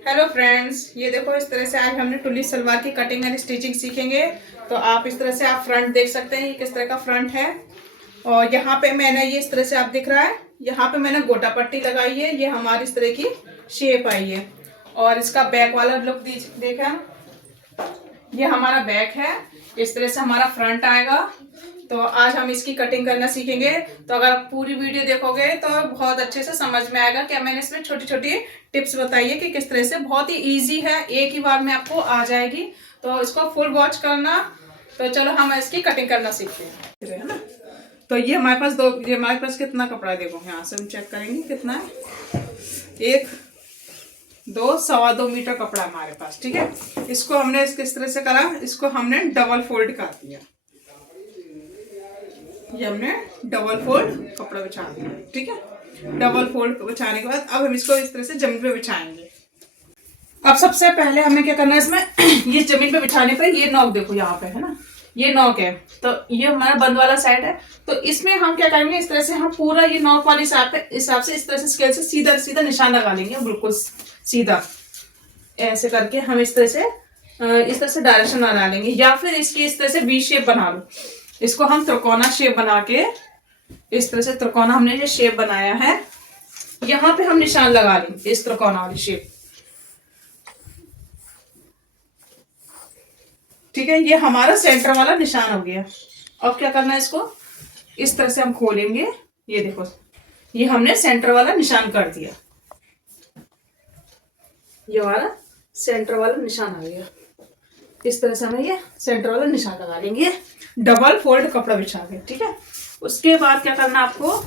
Hello friends, ये देखो इस तरह से आज हमने टुली सलवार की कटिंग एंड स्टिचिंग सीखेंगे। तो आप इस तरह से आप फ्रंट देख सकते हैं, ये किस तरह का फ्रंट है। और यहाँ पे मैंने ये इस तरह से आप दिख रहा है, यहाँ पे मैंने गोटा पट्टी लगाई है। ये हमारी इस तरह की शेप आई है। और इसका बैक वाला लुक देखा, ये हमारा बैक है। इस तरह से हमारा फ्रंट आएगा। तो आज हम इसकी कटिंग करना सीखेंगे। तो अगर आप पूरी वीडियो देखोगे तो बहुत अच्छे से समझ में आएगा कि मैंने इसमें छोटी छोटी टिप्स बताई है कि किस तरह से। बहुत ही इजी है, एक ही बार में आपको आ जाएगी। तो इसको फुल वॉच करना। तो चलो हम इसकी कटिंग करना सीखते हैं, है ना। तो ये हमारे पास कितना कपड़ा है, देखो यहाँ से हम चेक करेंगे कितना है। 1 2 सवा 2 मीटर कपड़ा हमारे पास, ठीक है। इसको हमने किस तरह से करा, इसको हमने डबल फोल्ड कर दिया। ये हमने डबल फोल्ड कपड़ा बिछा दिया, ठीक है। डबल फोल्ड बिछाने के बाद अब हम इसको इस तरह से जमीन पे बिछाएंगे। अब सबसे पहले हमें क्या करना है इसमें, ये जमीन पे बिछाने पर ये नॉक देखो यहाँ पे है ना, ये नॉक है। तो ये हमारा बंद वाला साइड है। तो इसमें हम क्या करेंगे, इस तरह से हम पूरा ये नॉक वाली हिसाब से इस तरह से स्केल से सीधा सीधा निशान लगा लेंगे, बिल्कुल सीधा। ऐसे करके हम इस तरह से डायरेक्शन बना लेंगे। या फिर इसकी इस तरह से वी शेप बना लो। इसको हम त्रिकोना शेप बना के इस तरह से त्रिकोना हमने ये शेप बनाया है, यहां पे हम निशान लगा लेंगे इस त्रिकोना वाली शेप, ठीक है। ये हमारा सेंटर वाला निशान हो गया। अब क्या करना है, इसको इस तरह से हम खोलेंगे। ये देखो, ये हमने सेंटर वाला निशान कर दिया। ये हमारा सेंटर वाला निशान आ गया। इस तरह से हमें ये सेंटर वाला निशान लगा लेंगे, डबल फोल्ड कपड़ा बिछा के, ठीक है। उसके बाद क्या करना, आपको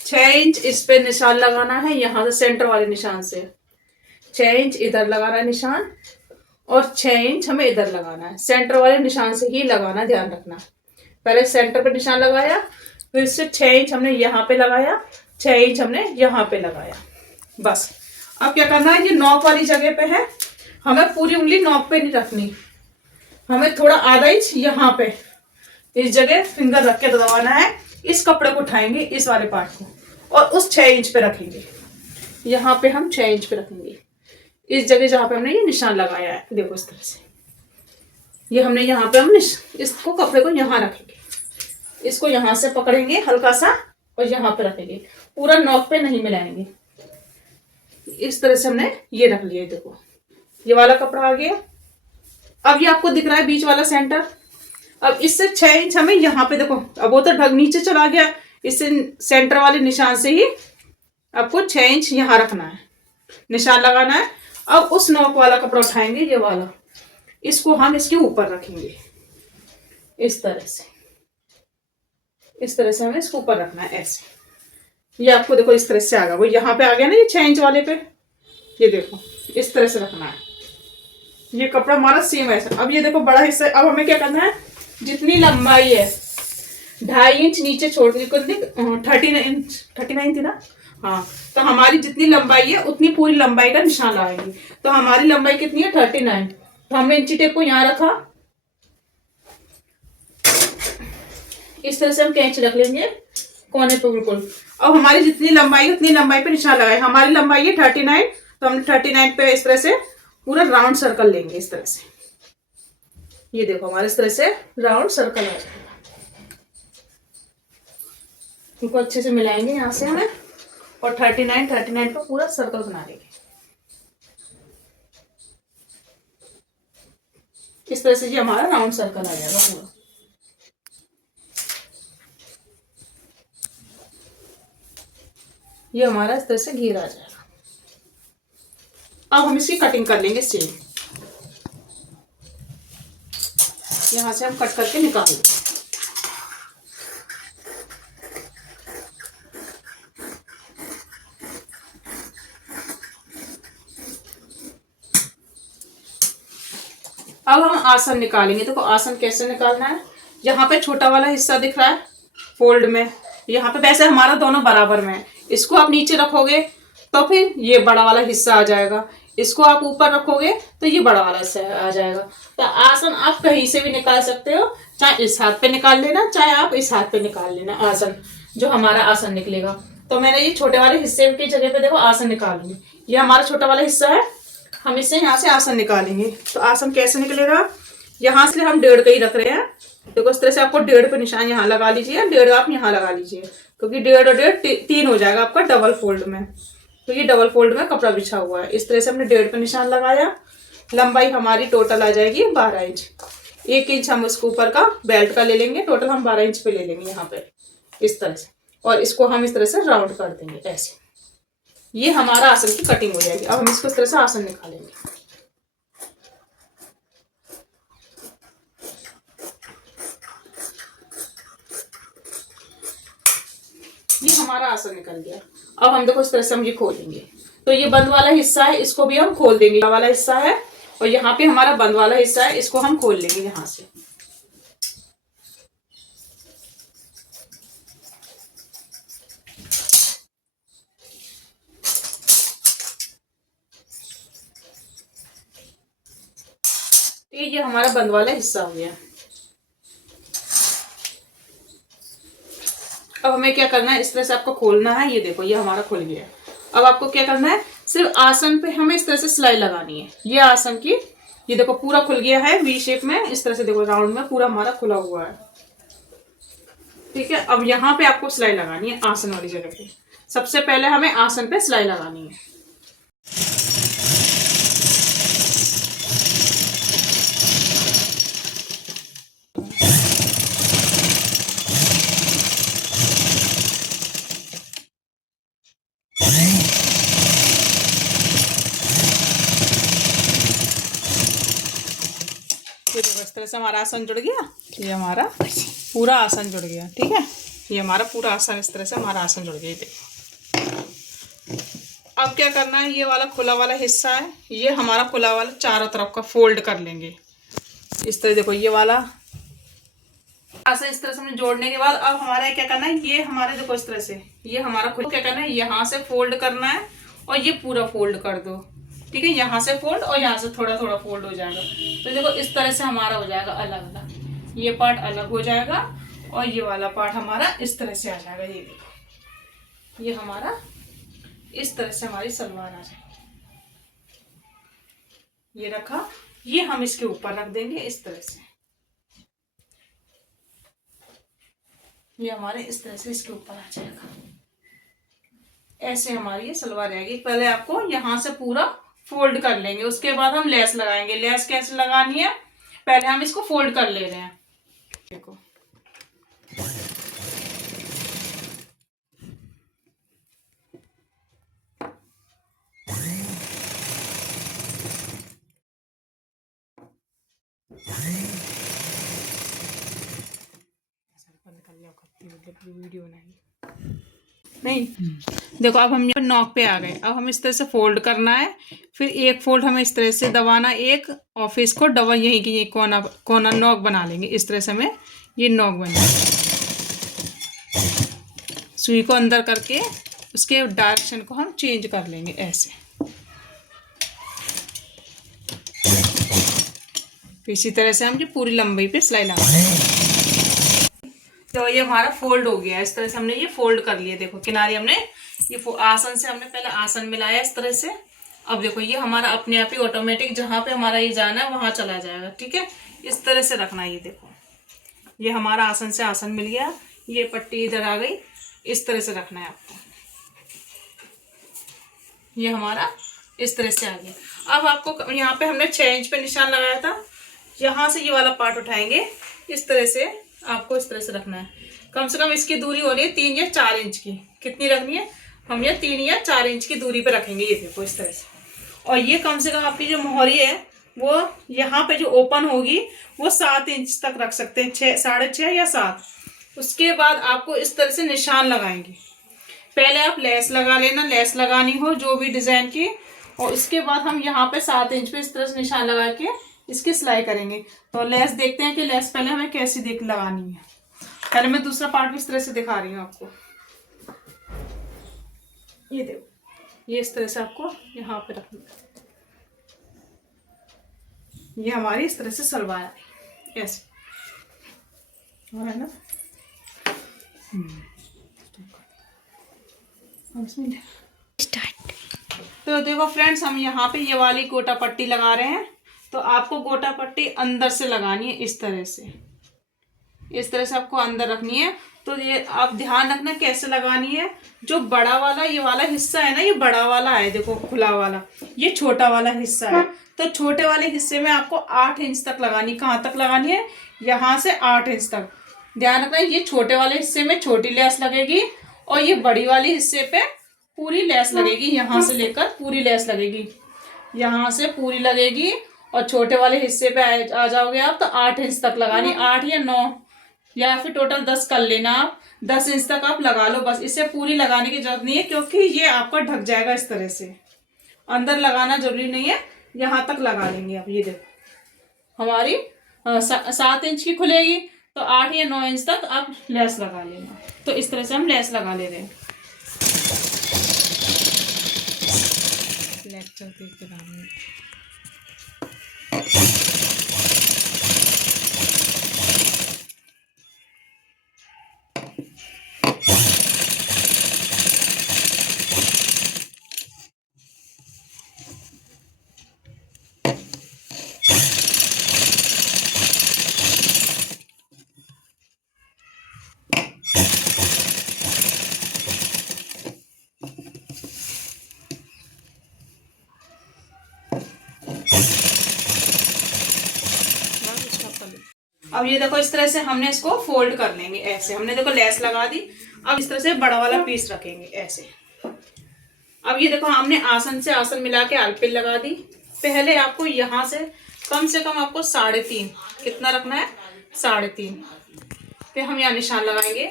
6 इंच इस पे निशान लगाना है। यहां से सेंटर वाले निशान से 6 इंच इधर लगाना है निशान, और 6 इंच हमें इधर लगाना है। सेंटर वाले निशान से ही लगाना, ध्यान रखना। पहले सेंटर पे निशान लगाया, फिर से 6 इंच हमने यहाँ पे लगाया, 6 इंच हमने यहाँ पे लगाया, बस। अब क्या करना है, ये नॉक वाली जगह पे है, हमें पूरी उंगली नॉक पे नहीं रखनी, हमें थोड़ा आधा इंच यहाँ पे इस जगह फिंगर रख के दबाना है। इस कपड़े को उठाएंगे, इस वाले पार्ट को, और उस 6 इंच पे रखेंगे। यहाँ पे हम 6 इंच पे रखेंगे, इस जगह जहां पे हमने ये निशान लगाया है। देखो इस तरह से ये हमने यहाँ पे हम इसको कपड़े को यहाँ रखेंगे, इसको यहाँ से पकड़ेंगे हल्का सा और यहाँ पे रखेंगे, पूरा नॉक पे नहीं मिलाएंगे। इस तरह से हमने ये रख लिया। देखो ये वाला कपड़ा आ गया। अब ये आपको दिख रहा है बीच वाला सेंटर। अब इससे 6 इंच हमें यहाँ पे, देखो अब वो तो ढक नीचे चला गया, इससे सेंटर वाले निशान से ही आपको 6 इंच यहाँ रखना है, निशान लगाना है। अब उस नॉक वाला कपड़ा उठाएंगे, ये वाला, इसको हम इसके ऊपर रखेंगे इस तरह से। इस तरह से हमें इसको ऊपर रखना है, ऐसे। ये आपको देखो इस तरह से आ गया, वो यहाँ पे आ गया ना ये 6 इंच वाले पे। ये देखो इस तरह से रखना है। ये कपड़ा हमारा सेम है। अब ये देखो बड़ा हिस्सा। अब हमें क्या करना है, जितनी लंबाई है 2.5 इंच नीचे छोड़ दी, 39 थी ना, हाँ। तो हमारी जितनी लंबाई है उतनी पूरी लंबाई का निशान लगाएंगे। तो हमारी लंबाई कितनी है, 39। तो हमने इंची टेप को यहाँ रखा, इस तरह से हम कैंची रख लेंगे कोने पे बिल्कुल। अब हमारी जितनी लंबाई है उतनी लंबाई पे निशान लगाए। हमारी लंबाई है 39, तो हमने 39 पे इस तरह से पूरा राउंड सर्कल लेंगे, इस तरह से। ये देखो हमारे इस तरह से राउंड सर्कल आ जाएगा। इनको अच्छे से मिलाएंगे यहाँ से हमें, और 39 पे पूरा सर्कल बना लेंगे। इस तरह से ये हमारा राउंड सर्कल आ जाएगा पूरा। ये हमारा इस तरह से घेर आ जाएगा। अब हम इसकी कटिंग कर लेंगे सेम। यहां से हम कट करके निकाल लेंगे। अब हम आसन निकालेंगे। देखो आसन कैसे निकालना है, यहाँ पे छोटा वाला हिस्सा दिख रहा है फोल्ड में, यहाँ पे वैसे हमारा दोनों बराबर में है। इसको आप नीचे रखोगे तो फिर ये बड़ा वाला हिस्सा आ जाएगा, इसको आप ऊपर रखोगे तो ये बड़ा वाला हिस्सा आ जाएगा। तो आसन आप कहीं से भी निकाल सकते हो, चाहे इस हाथ पे निकाल लेना, चाहे आप इस हाथ पे निकाल लेना आसन, जो हमारा आसन निकलेगा। तो मैंने ये छोटे वाले हिस्से की जगह पे देखो आसन निकाल लूंगी। ये हमारा छोटा वाला हिस्सा है, हम इससे यहाँ से आसन निकालेंगे। तो आसन कैसे निकलेगा, यहाँ से हम 1.5 का ही रख रहे हैं। देखो इस तरह से आपको 1.5 पे निशान यहाँ लगा लीजिए, 1.5 आप यहाँ लगा लीजिए, क्योंकि 1.5 और 1.5 3 हो जाएगा आपका डबल फोल्ड में। तो ये डबल फोल्ड में कपड़ा बिछा हुआ है। इस तरह से हमने 1.5 पे निशान लगाया। लंबाई हमारी टोटल आ जाएगी 12 इंच। 1 इंच हम इसके ऊपर का बेल्ट का ले लेंगे, टोटल हम 12 इंच पे ले लेंगे यहाँ पे इस तरह से। और इसको हम इस तरह से राउंड कर देंगे ऐसे। ये हमारा आसन की कटिंग हो जाएगी। अब हम इसको इस तरह से आसन निकालेंगे। ये हमारा आसन निकल गया। अब हम देखो इस तरह से हम ये खोलेंगे। तो ये बंद वाला हिस्सा है, इसको भी हम खोल देंगे। वाला हिस्सा है और यहाँ पे हमारा बंद वाला हिस्सा है, इसको हम खोल लेंगे यहाँ से। ये हमारा बंद वाला हिस्सा हो गया। अब हमें क्या करना है, इस तरह से आपको खोलना है। ये देखो ये हमारा खुल गया। अब आपको क्या करना है, सिर्फ आसन पे हमें इस तरह से सिलाई लगानी है। ये आसन की, ये देखो पूरा खुल गया है वी शेप में। इस तरह से देखो राउंड में पूरा हमारा खुला हुआ है। ठीक है, अब यहाँ पे आपको सिलाई लगानी है आसन वाली जगह पे। सबसे पहले हमें आसन पे सिलाई लगानी है। ये देखो इस तरह से हमारा आसन जुड़ गया। ये हमारा पूरा आसन जुड़ गया। ठीक है, ये हमारा पूरा आसन, इस तरह से हमारा आसन जुड़ गया। देखो अब क्या करना है, ये वाला खुला वाला हिस्सा है, ये हमारा खुला वाला चारों तरफ का फोल्ड कर लेंगे इस तरह। देखो ये वाला आसन इस तरह से हमने जोड़ने के बाद अब हमारा क्या करना है, ये हमारे देखो इस तरह से ये हमारा खुद क्या करना है, यहाँ से फोल्ड करना है और ये पूरा फोल्ड कर दो। ठीक है, यहाँ से फोल्ड और यहाँ से थोड़ा थोड़ा फोल्ड हो जाएगा। तो देखो इस तरह से हमारा हो जाएगा अलग अलग। ये पार्ट अलग हो जाएगा और ये वाला पार्ट हमारा इस तरह से आ जाएगा। ये देखो ये हमारा इस तरह से हमारी सलवार आ जाएगी। ये रखा, ये हम इसके ऊपर रख देंगे इस तरह से। ये हमारे इस तरह से इसके ऊपर आ जाएगा। ऐसे हमारी ये सलवार आएगी। पहले आपको यहाँ से पूरा फोल्ड कर लेंगे, उसके बाद हम लेस लगाएंगे। लेस कैसे लगानी है, पहले हम इसको फोल्ड कर ले रहे हैं। देखो वीडियो नहीं। देखो अब हम यहाँ नॉक पे आ गए। अब हम इस तरह से फोल्ड करना है, फिर एक फोल्ड हमें इस तरह से दबाना एक, और फिर इसको डबल यहीं की ये कोना कोना नॉक बना लेंगे। इस तरह से हमें ये नॉक बन जाएगा। सुई को अंदर करके उसके डायरेक्शन को हम चेंज कर लेंगे ऐसे। इसी तरह से हम ये पूरी लंबाई पे सिलाई लगा देंगे। तो ये हमारा फोल्ड हो गया। इस तरह से हमने ये फोल्ड कर लिया। देखो किनारे हमने ये आसन से हमने पहले आसन मिलाया इस तरह से। अब देखो ये हमारा अपने आप ही ऑटोमेटिक जहां पे हमारा ये जाना है वहां चला जाएगा। ठीक है, इस तरह से रखना है। ये देखो ये हमारा आसन से आसन मिल गया, ये पट्टी इधर आ गई। इस तरह से रखना है आपको। ये हमारा इस तरह से आ गया। अब आपको यहाँ पे हमने 6 इंच पे निशान लगाया था, यहाँ से ये वाला पार्ट उठाएंगे। इस तरह से आपको इस तरह से रखना है। कम से कम इसकी दूरी हो रही है 3 या 4 इंच की। कितनी रखनी है, हम ये 3 या 4 इंच की दूरी पे रखेंगे। ये देखो इस तरह से। और ये कम से कम आपकी जो मोहरी है वो यहाँ पे जो ओपन होगी वो 7 इंच तक रख सकते हैं, 6, 6.5 या 7। उसके बाद आपको इस तरह से निशान लगाएंगे। पहले आप लेस लगा लेना, लेस लगानी हो जो भी डिजाइन की, और उसके बाद हम यहाँ पे 7 इंच पे इस तरह से निशान लगा के इसकी सिलाई करेंगे। तो लेस देखते हैं कि लेस पहले हमें कैसी लगानी है। पहले मैं दूसरा पार्ट भी इस तरह से दिखा रही हूँ आपको। ये देखो ये इस तरह से आपको यहाँ पे रखना है। ये हमारी इस तरह से सलवार है ऐसे, है ना। स्टार्ट। तो देखो फ्रेंड्स, हम यहाँ पे ये वाली गोटा पट्टी लगा रहे हैं। तो आपको गोटा पट्टी अंदर से लगानी है, इस तरह से आपको अंदर रखनी है। तो ये आप ध्यान रखना कैसे लगानी है। जो बड़ा वाला ये वाला हिस्सा है ना, ये बड़ा वाला है, देखो खुला वाला, ये छोटा वाला हिस्सा है। तो छोटे वाले हिस्से में आपको 8 इंच तक लगानी। कहाँ तक लगानी है? यहाँ से 8 इंच तक। ध्यान रखना, ये छोटे वाले हिस्से में छोटी लेस लगेगी और ये बड़ी वाले हिस्से पे पूरी लेस लगेगी। यहाँ से लेकर पूरी लेस लगेगी, यहाँ से पूरी लगेगी। और छोटे वाले हिस्से पे आ जाओगे आप, तो 8 इंच तक लगानी। 8 या 9 या फिर टोटल 10 कर लेना आप। 10 इंच तक आप लगा लो बस। इसे पूरी लगाने की जरूरत नहीं है, क्योंकि ये आपका ढक जाएगा इस तरह से। अंदर लगाना जरूरी नहीं है, यहाँ तक लगा लेंगे आप। ये देखो हमारी 7 इंच की खुलेगी, तो 8 या 9 इंच तक आप लेस लगा लेना। तो इस तरह से हम लेस लगा ले रहे हैं। लेक्चर देखते रहिए। अब ये देखो इस तरह से हमने इसको फोल्ड कर लेंगे ऐसे। हमने देखो लेस लगा दी। अब इस तरह से बड़ा वाला पीस रखेंगे ऐसे। अब ये देखो हमने आसन से आसन मिला के आलपिन लगा दी। पहले आपको यहाँ से कम आपको 3.5 कितना रखना है, 3.5 पे हम यहाँ निशान लगाएंगे।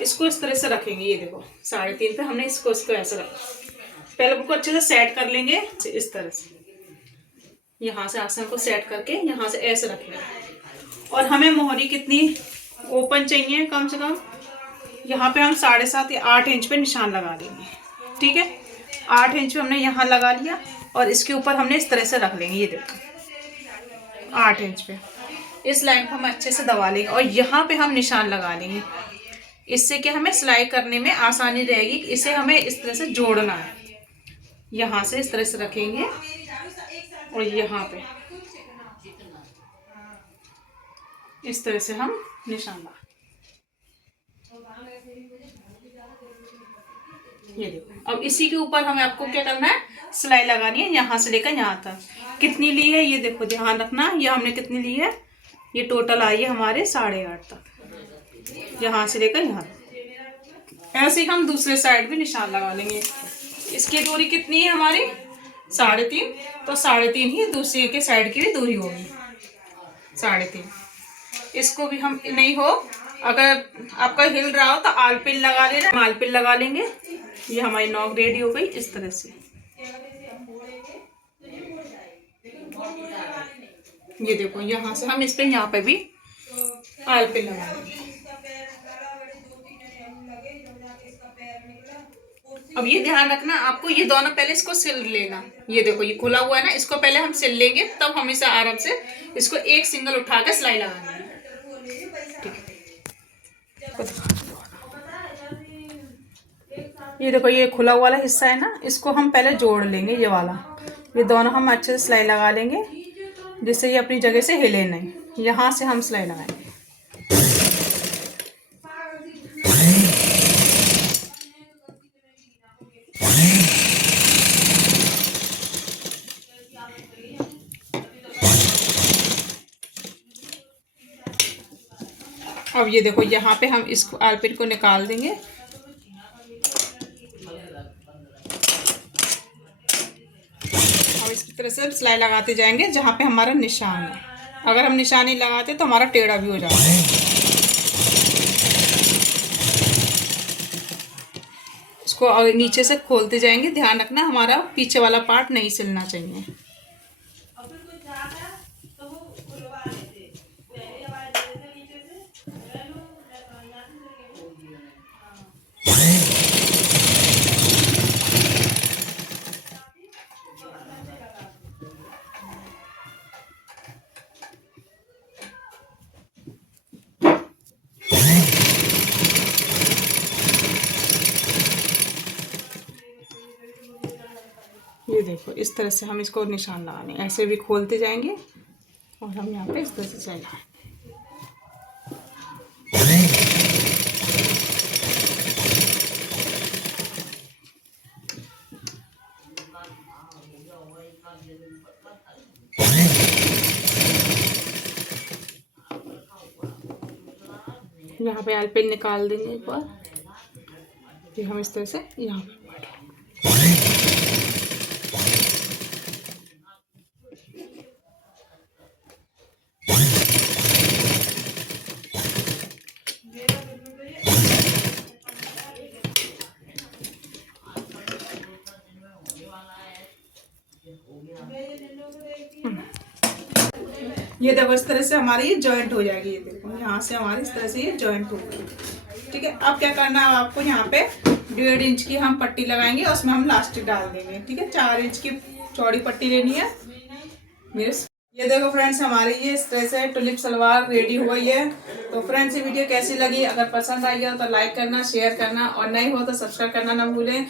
इसको इस तरह से रखेंगे। ये देखो 3.5 पे हमने इसको ऐसे रखा। पहले बुक को अच्छे से सेट कर लेंगे इस तरह से। यहाँ से आसन को सेट करके यहाँ से ऐसे रखेंगे। और हमें मोहरी कितनी ओपन चाहिए, कम से कम यहाँ पे हम 7.5 या 8 इंच पे निशान लगा देंगे। ठीक है, 8 इंच पे हमने यहाँ लगा लिया और इसके ऊपर हमने इस तरह से रख लेंगे। ये देखो 8 इंच पे इस लाइन को हम अच्छे से दबा लेंगे और यहाँ पे हम निशान लगा लेंगे। इससे क्या हमें सिलाई करने में आसानी रहेगी। इसे हमें इस तरह से जोड़ना है। यहाँ से इस तरह से रखेंगे और यहाँ पे इस तरह से हम निशान लगा। ये देखो, अब इसी के ऊपर हमें आपको क्या करना है, सिलाई लगानी है। यहाँ से लेकर यहाँ तक कितनी ली है, ये देखो ध्यान रखना। ये हमने कितनी ली है, ये टोटल आई है हमारे 8.5 तक। यहाँ से लेकर यहाँ तक। ऐसे ही हम दूसरे साइड भी निशान लगा लेंगे। इसकी दूरी कितनी है हमारी, 3.5। तो 3.5 ही दूसरे के साइड की भी दूरी होगी, 3.5। इसको भी हम नहीं हो, अगर आपका हिल रहा हो तो आलपिन लगा लेना। हम आलपिन लगा लेंगे। ये हमारी नॉक रेडी हो गई इस तरह से। ये देखो यहाँ से हम इस पे यहाँ पे भी आलपिन लगा लेंगे। अब ये ध्यान रखना आपको, ये दोनों पहले इसको सिल लेना। ये देखो ये खुला हुआ है ना, इसको पहले हम सिल लेंगे, तब हम इसे आराम से इसको एक सिंगल उठा के सिलाई लगानी है। ये देखो ये खुला वाला हिस्सा है ना, इसको हम पहले जोड़ लेंगे। ये वाला, ये दोनों हम अच्छे से सिलाई लगा लेंगे, जिससे ये अपनी जगह से हिले नहीं। यहाँ से हम सिलाई लगाएंगे। अब ये देखो यहाँ पे हम इसको आलपिन को निकाल देंगे। अब इस तरह से सिलाई लगाते जाएंगे जहाँ पे हमारा निशान है। अगर हम निशान नहीं लगाते तो हमारा टेढ़ा भी हो जाता है। इसको नीचे से खोलते जाएंगे। ध्यान रखना हमारा पीछे वाला पार्ट नहीं सिलना चाहिए। देखो इस तरह से हम इसको निशान लगाने, ऐसे भी खोलते जाएंगे और हम यहाँ पे इस तरह से चलाएंगे। यहाँ पे एलपिन निकाल देंगे एक बार, फिर हम इस तरह से यहाँ पे ये देखो इस तरह से हमारी ये जॉइंट हो जाएगी। ये देखो यहाँ से हमारी इस तरह से ये जॉइंट हो गई। ठीक है, अब क्या करना है आपको, यहाँ पे 1.5 इंच की हम पट्टी लगाएंगे और उसमें हम लास्टिक डाल देंगे। ठीक है, 4 इंच की चौड़ी पट्टी लेनी है मेरे। ये देखो फ्रेंड्स, हमारी ये इस तरह से टुलिप सलवार रेडी हो गई है। तो फ्रेंड्स ये वीडियो कैसी लगी, अगर पसंद आई हो तो लाइक करना, शेयर करना और नहीं हो तो सब्सक्राइब करना ना भूलें।